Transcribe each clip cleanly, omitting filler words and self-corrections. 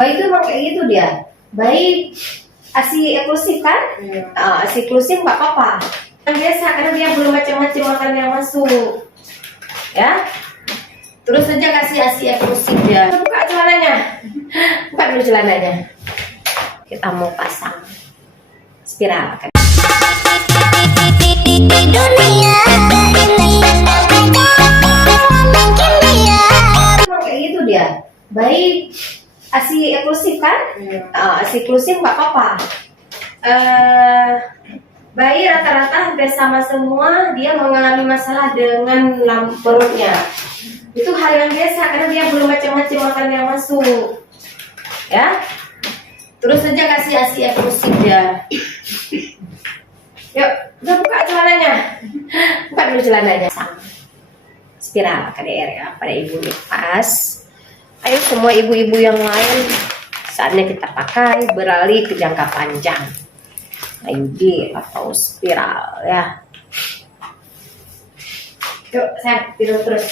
Bayi itu emang kayak gitu dia. Bayi ASI eksklusif kan? ASI eksklusif nggak apa-apa. Yang biasa karena dia belum macam-macam makan yang masuk. Ya. Terus saja kasih ASI eksklusif dia. Buka celananya. Buka dulu celananya. Kita mau pasang spiral kan. Emang kayak gitu dia. Bayi ASI eksklusif kan? ASI eksklusif nggak apa-apa. Bayi rata-rata hampir sama semua dia mengalami masalah dengan perutnya. Itu hal yang biasa karena dia belum macam-macam makan yang masuk. Ya. Terus saja kasih ASI eksklusif dia. Yuk, udah buka celananya. Buka dulu celananya. Spiral KDR ya pada ibu pas. Ayo semua ibu-ibu yang lain saatnya kita pakai beralih ke jangka panjang. IUD atau spiral ya. Yuk saya tidur terus.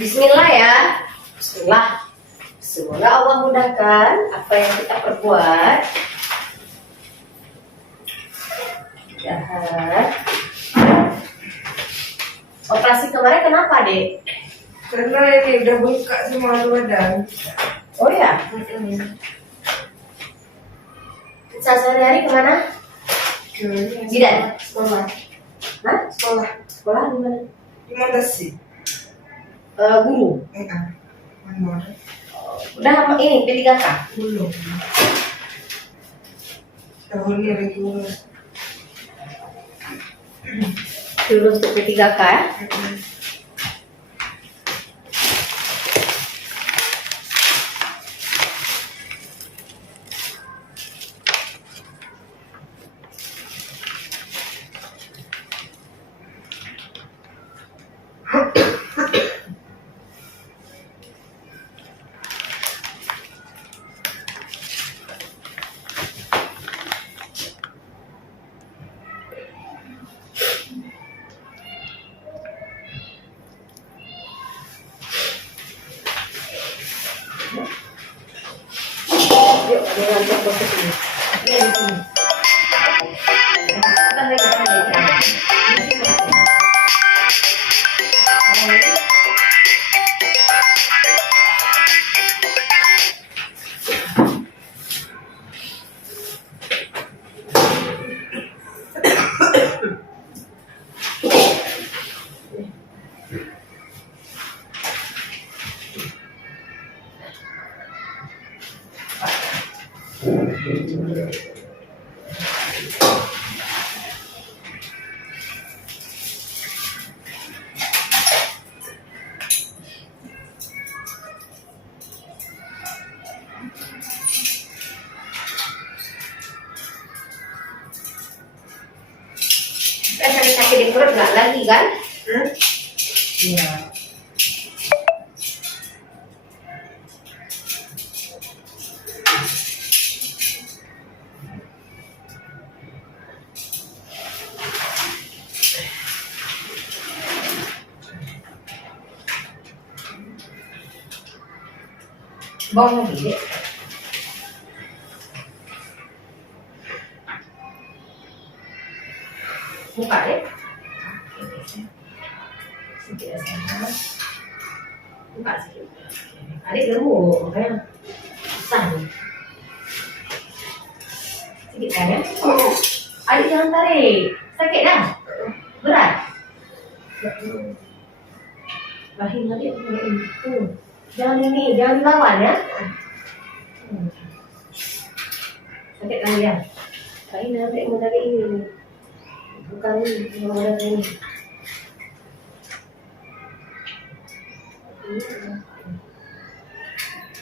Bismillah ya. Bismillah. Semoga Allah mudahkan apa yang kita perbuat. Jahat. Operasi kemarin kenapa, Dek? Karena ini udah buka semua badan. Oh ya? Sehari-hari kemana? Jidan? Sekolah. Hah? Sekolah. Sekolah di mana? Gimana sih? Guru. Mana? Udah ini P3K? Belum. Tahun ini lagi urus. Lulus untuk P3K ya? Yuk, dengan proses ini. Ini di sini. Sakit di perut nggak lagi kan? Iya. Bong lagi deh. Buka deh. Sedikit sana. Buka sedikit. Adik gemuk, makanya susah nih. Sedikit kan ya? Adik jangan tarik. Sakit dah? Berat? Bahin adik itu. Jangan ini, jangan dilawan ya. Sakit lagi ya? Bahin adik mau dari ini. Bukan ini, mau dari ini.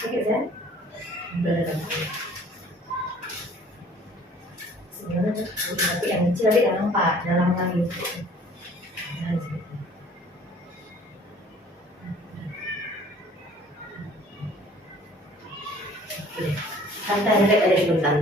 Sakit kan? Berat. Sebenarnya tapi yang kecil tadi nggak nampak dalam lagi. Santai aja ada sebentar.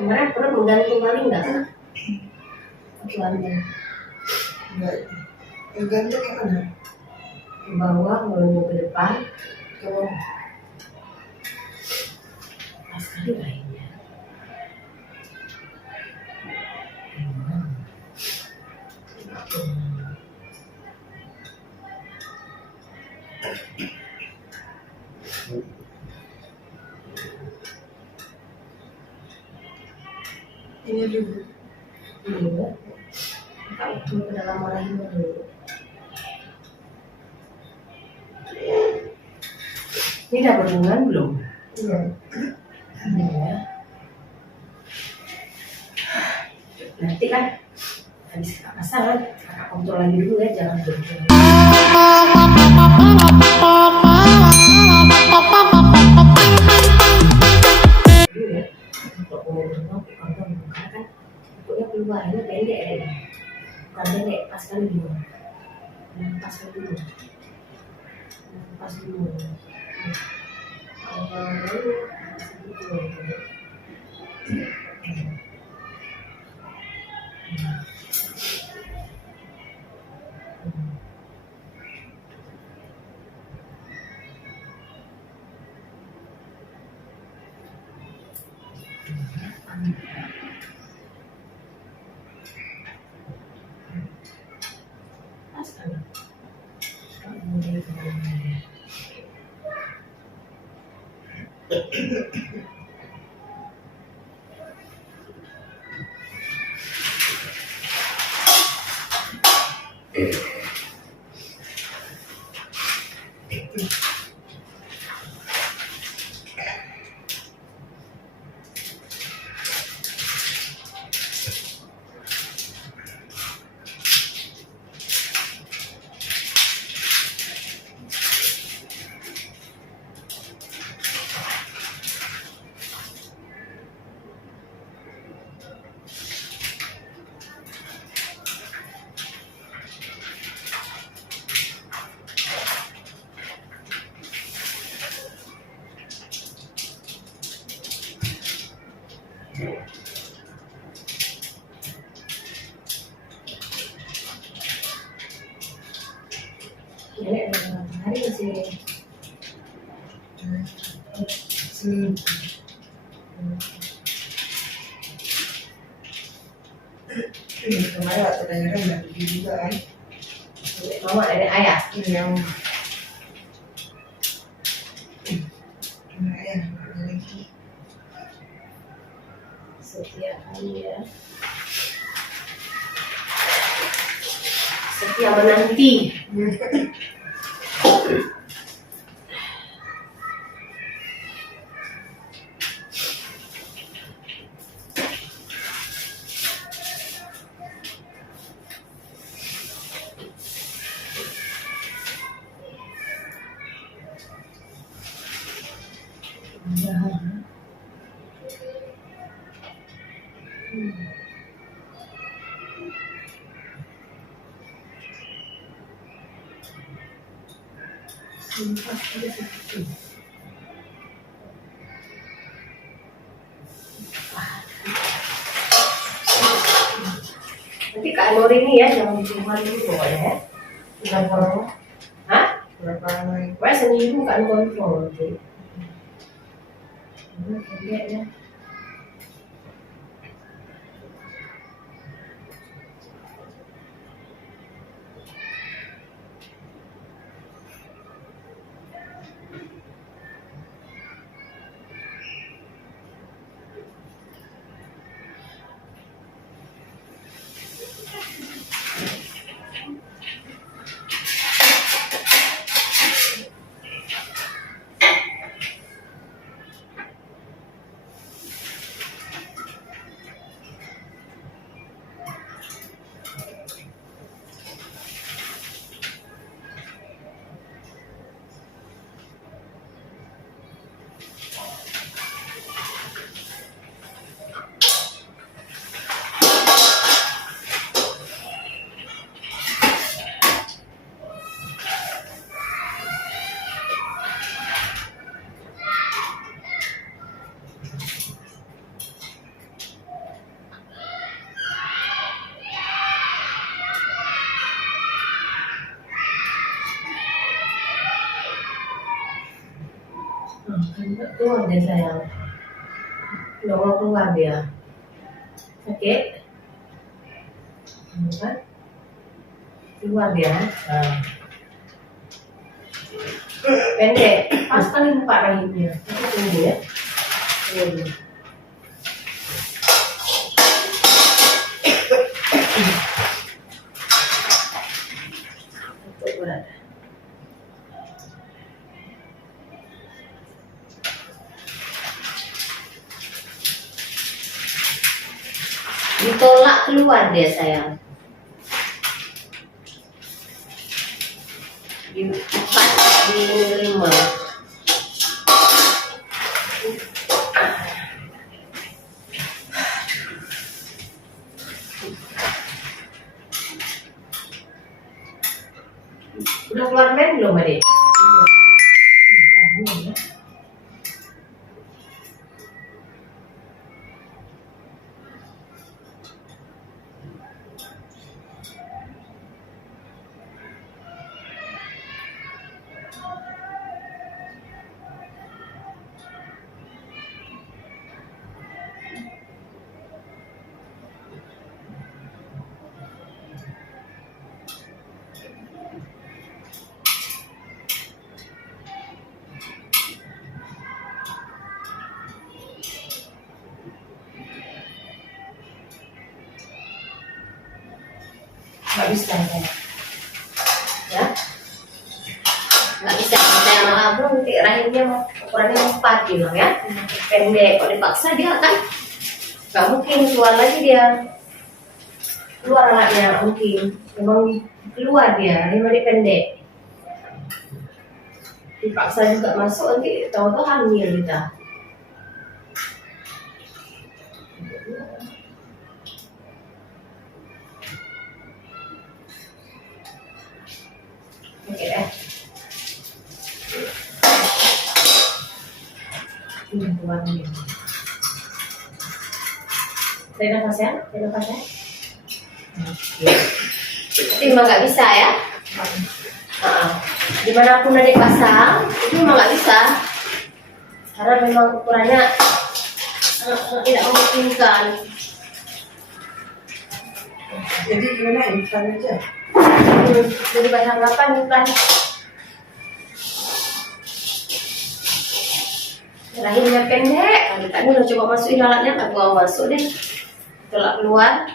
Kemarin pernah menggantung kali nggak? Tuannya Enggak. Yang gantung yang mana? ke bawah, melonjak ke depan, Ke bawah. pas kali lainnya. Ini dulu. Iya, kalau ke dalam rahimnya dulu. Ini udah berhubungan belum? Enggak. Iya. Nanti kan habis kakak pasang kan, kakak kontrol lagi dulu ya, jangan berhubungan. Dulu ya, untuk umur kontrol karena kan pokoknya keluar ini pendek ya, bukan pendek, pas kali dulu, pas kali dulu, pas dulu. Dulu, pas dulu. Pas kali. Nenek berapa hari masih Sini. Kemarin waktu lahiran nggak pergi juga kan? mama nenek ayah? Yang ayah nggak ada lagi. Setiap hari ya. Setia menanti. Nanti Kak Nur ini ya jangan dicuma dulu pokoknya ya. Berapa lama? Hah? Berapa lama ini? Pokoknya seminggu Kak kontrol nanti. Lihat ya. Keluar dia sayang. Nggak mau keluar dia. Sakit? Kan? Keluar dia. Nah. Pendek. Pas kali buka rahimnya. Kita tunggu ya. Tunggu. Untuk berat. Ditolak keluar dia sayang. Diterima. Udah keluar main belum adik? Nggak bisa ya, nggak bisa saya malah nanti rahimnya ukurannya 4 bilang ya, pendek. Kalau dipaksa dia akan nggak mungkin keluar lagi, dia keluar alatnya nggak mungkin, memang keluar dia rahimnya pendek. Dipaksa juga masuk nanti tahu-tahu hamil kita. Oke deh. Ini keluar nih. Tarik nafas ya, tarik nafas ya. Memang nggak bisa ya. Dimanapun ada pasang, itu memang nggak bisa. Karena memang ukurannya tidak memungkinkan. Jadi gimana, instan aja? Jadi banyak harapan bukan. Rahimnya pendek, tadi udah coba masukin alatnya, nggak mau masuk deh. Tolak keluar.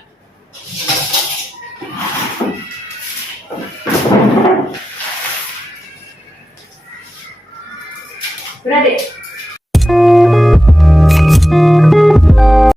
Udah deh.